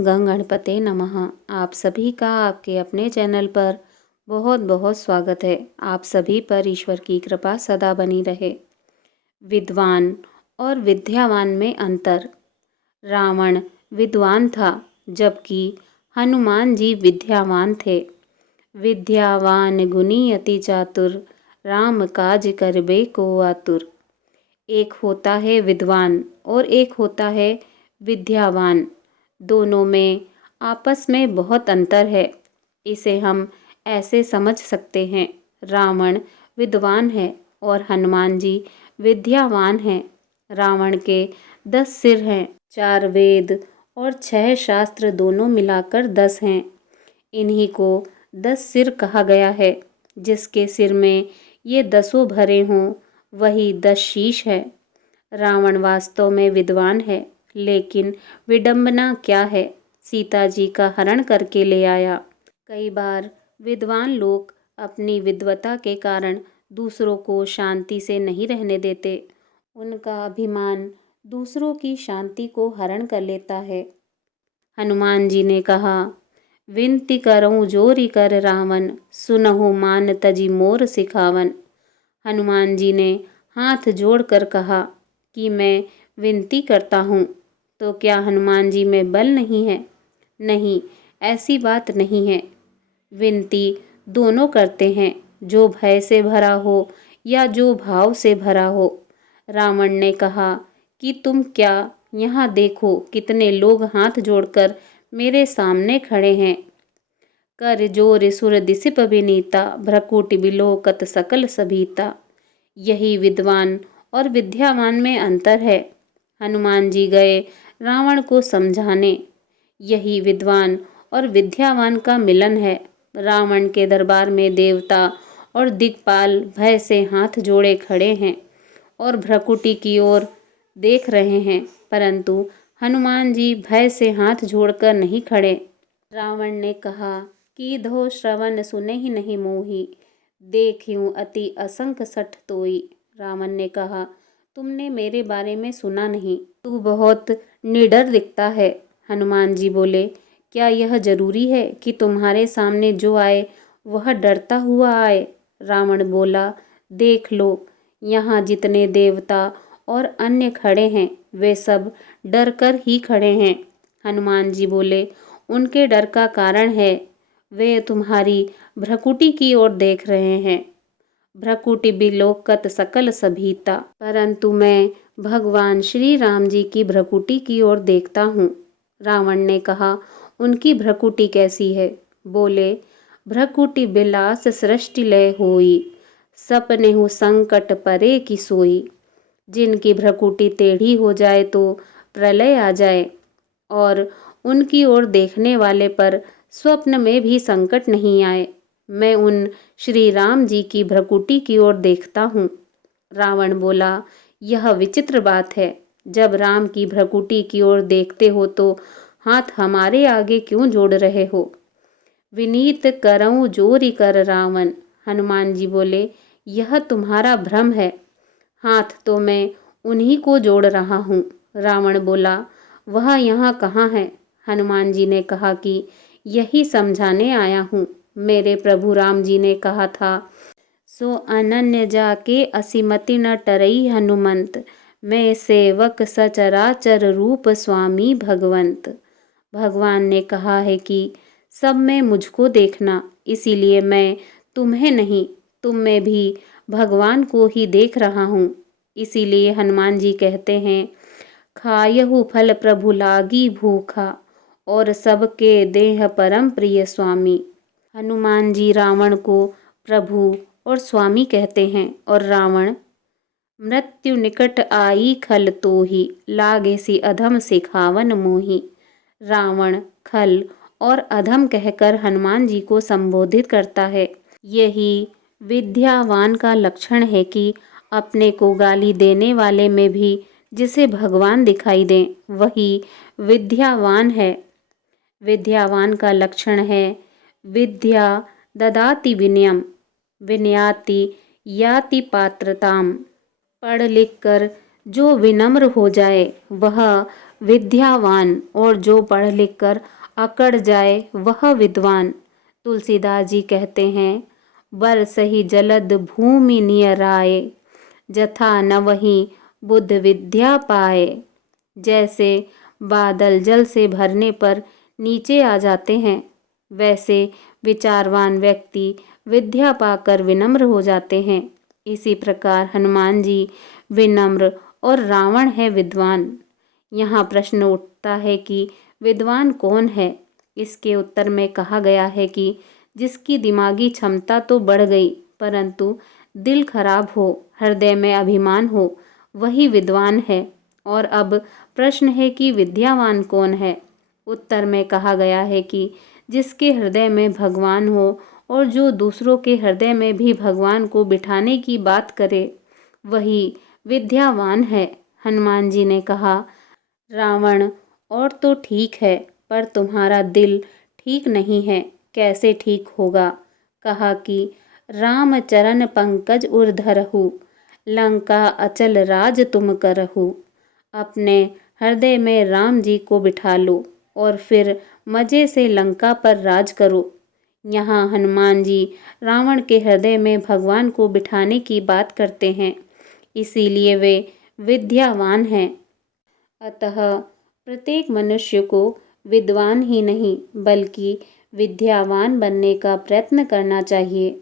गं गणपते नमः। आप सभी का आपके अपने चैनल पर बहुत बहुत स्वागत है। आप सभी पर ईश्वर की कृपा सदा बनी रहे। विद्वान और विद्यावान में अंतर। रावण विद्वान था, जबकि हनुमान जी विद्यावान थे। विद्यावान गुणी अति चातुर, राम काज करबे को आतुर। एक होता है विद्वान और एक होता है विद्यावान। दोनों में आपस में बहुत अंतर है। इसे हम ऐसे समझ सकते हैं, रावण विद्वान है और हनुमान जी विद्यावान हैं। रावण के 10 सिर हैं, 4 वेद और 6 शास्त्र दोनों मिलाकर 10 हैं। इन्हीं को 10 सिर कहा गया है। जिसके सिर में ये 10 भरे हों, वही 10 शीश है। रावण वास्तव में विद्वान है, लेकिन विडंबना क्या है, सीता जी का हरण करके ले आया। कई बार विद्वान लोग अपनी विद्वता के कारण दूसरों को शांति से नहीं रहने देते। उनका अभिमान दूसरों की शांति को हरण कर लेता है। हनुमान जी ने कहा, विनती करऊं जोरी कर रावण, सुनहु मान तजी मोर सिखावन। हनुमान जी ने हाथ जोड़कर कहा कि मैं विनती करता हूँ। तो क्या हनुमान जी में बल नहीं है? नहीं, ऐसी बात नहीं है। विनती दोनों करते हैं, जो भय से भरा हो या जो भाव से भरा हो। रावण ने कहा कि तुम क्या, यहाँ देखो कितने लोग हाथ जोड़कर मेरे सामने खड़े हैं। कर जोर सुर दिसिप विनीता, भ्रकुटि बिलोकत सकल सभीता। यही विद्वान और विद्यावान में अंतर है। हनुमान जी गए रावण को समझाने। यही विद्वान और विद्यावान का मिलन है। रावण के दरबार में देवता और दिक्पाल भय से हाथ जोड़े खड़े हैं और भ्रकुटी की ओर देख रहे हैं, परंतु हनुमान जी भय से हाथ जोड़कर नहीं खड़े। रावण ने कहा कि धो श्रवण सुने ही नहीं मोही, देखियूं अति असंख सठ तोई। रावण ने कहा, तुमने मेरे बारे में सुना नहीं, तू बहुत निडर दिखता है। हनुमान जी बोले, क्या यह जरूरी है कि तुम्हारे सामने जो आए वह डरता हुआ आए? रावण बोला, देख लो, यहाँ जितने देवता और अन्य खड़े हैं, वे सब डर कर ही खड़े हैं। हनुमान जी बोले, उनके डर का कारण है, वे तुम्हारी भ्रकुटी की ओर देख रहे हैं। भ्रकुटि बिलोकत सकल सभीता, परंतु मैं भगवान श्री राम जी की भ्रकुटी की ओर देखता हूँ। रावण ने कहा, उनकी भ्रकुटी कैसी है? बोले, भ्रकुटि बिलास सृष्टि लय होई, सपनेहु संकट परे की सोई। जिनकी भ्रकुटी टेढ़ी हो जाए तो प्रलय आ जाए, और उनकी ओर देखने वाले पर स्वप्न में भी संकट नहीं आए। मैं उन श्री राम जी की भ्रकुटी की ओर देखता हूँ। रावण बोला, यह विचित्र बात है। जब राम की भ्रकुटी की ओर देखते हो तो हाथ हमारे आगे क्यों जोड़ रहे हो? विनीत करऊं जोरी कर रावण। हनुमान जी बोले, यह तुम्हारा भ्रम है। हाथ तो मैं उन्हीं को जोड़ रहा हूँ। रावण बोला, वह यहाँ कहाँ है? हनुमान जी ने कहा कि यही समझाने आया हूँ। मेरे प्रभु राम जी ने कहा था, सो अनन्य जाके असीमति न टरई हनुमंत, मैं सेवक सचराचर रूप स्वामी भगवंत। भगवान ने कहा है कि सब में मुझको देखना, इसीलिए मैं तुम्हें नहीं, तुम में भी भगवान को ही देख रहा हूँ। इसीलिए हनुमान जी कहते हैं, खायहु फल प्रभु लागी भूखा, और सबके देह परम प्रिय स्वामी। हनुमान जी रावण को प्रभु और स्वामी कहते हैं, और रावण मृत्यु निकट आई खल तोहि, लागे सी अधम सिखावन मोहि। रावण खल और अधम कहकर हनुमान जी को संबोधित करता है। यही विद्यावान का लक्षण है कि अपने को गाली देने वाले में भी जिसे भगवान दिखाई दें, वही विद्यावान है। विद्यावान का लक्षण है, विद्या ददाति विनयम, विनयाति याति पात्रताम। पढ़ लिख कर जो विनम्र हो जाए, वह विद्यावान, और जो पढ़ लिख कर अकड़ जाए वह विद्वान। तुलसीदास जी कहते हैं, बरसहि जलद भूमि नियराए, जथा न वही बुद्ध विद्या पाए। जैसे बादल जल से भरने पर नीचे आ जाते हैं, वैसे विचारवान व्यक्ति विद्या पाकर विनम्र हो जाते हैं। इसी प्रकार हनुमान जी विनम्र और रावण है विद्वान। यहाँ प्रश्न उठता है कि विद्वान कौन है? इसके उत्तर में कहा गया है कि जिसकी दिमागी क्षमता तो बढ़ गई, परंतु दिल खराब हो, हृदय में अभिमान हो, वही विद्वान है। और अब प्रश्न है कि विद्यावान कौन है? उत्तर में कहा गया है कि जिसके हृदय में भगवान हो और जो दूसरों के हृदय में भी भगवान को बिठाने की बात करे, वही विद्यावान है। हनुमान जी ने कहा, रावण और तो ठीक है, पर तुम्हारा दिल ठीक नहीं है। कैसे ठीक होगा? कहा कि राम चरण पंकज उर धरहु, लंका अचल राज तुम करहु। अपने हृदय में राम जी को बिठा लो और फिर मज़े से लंका पर राज करो। यहाँ हनुमान जी रावण के हृदय में भगवान को बिठाने की बात करते हैं, इसीलिए वे विद्यावान हैं। अतः प्रत्येक मनुष्य को विद्वान ही नहीं बल्कि विद्यावान बनने का प्रयत्न करना चाहिए।